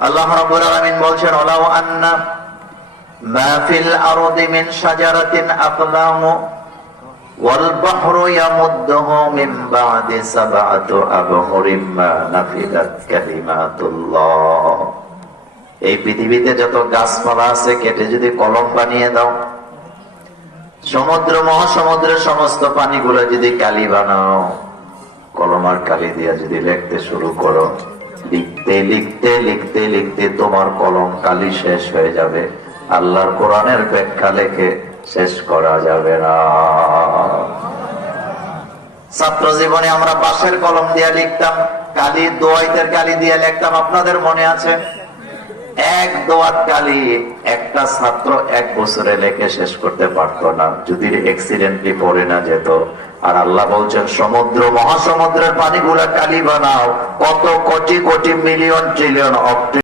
আল্লাহ রাব্বুল আলামিন বলছেন, ওয়ালাউ আন্না মা ফিল আরদি মিন শাজারাতিন আকলামু ওয়াল বাহরু ইয়ামুদ্দুহু মিন বা'দি সাব'াতি আবহুরিন মা নাফিদাত কালিমাতুল্লাহ। এই পৃথিবীতে যত গাছপালা আছে কেটে যদি কলম বানিয়ে দাও, সমুদ্র মহাসমুদ্রের সমস্ত পানিগুলো যদি কালি বানাও, কলম আর কালি দিয়ে যদি লিখতে শুরু করো, লিখতে লিখতে লিখতে লিখতে তোমার কলম কালি শেষ হয়ে যাবে। আল্লাহর কোরআনের ব্যাখ্যা লেখে শেষ করা যাবে না। ছাত্র জীবনে আমরা বাঁশের কলম দিয়ে লিখতাম, কালি দোয়াইতের কালি দিয়ে লিখতাম, আপনাদের মনে আছে? এক দোয়াত কালি একটা ছাত্র 1 বছরে লেখে শেষ করতে পারতো না, যদি অ্যাক্সিডেন্টলি পড়ে না যেত। আর আল্লাহ বলছেন, সমুদ্র মহাসমুদ্রের পানিগুলা কালি বানাও, কত কোটি কোটি মিলিয়ন ট্রিলিয়ন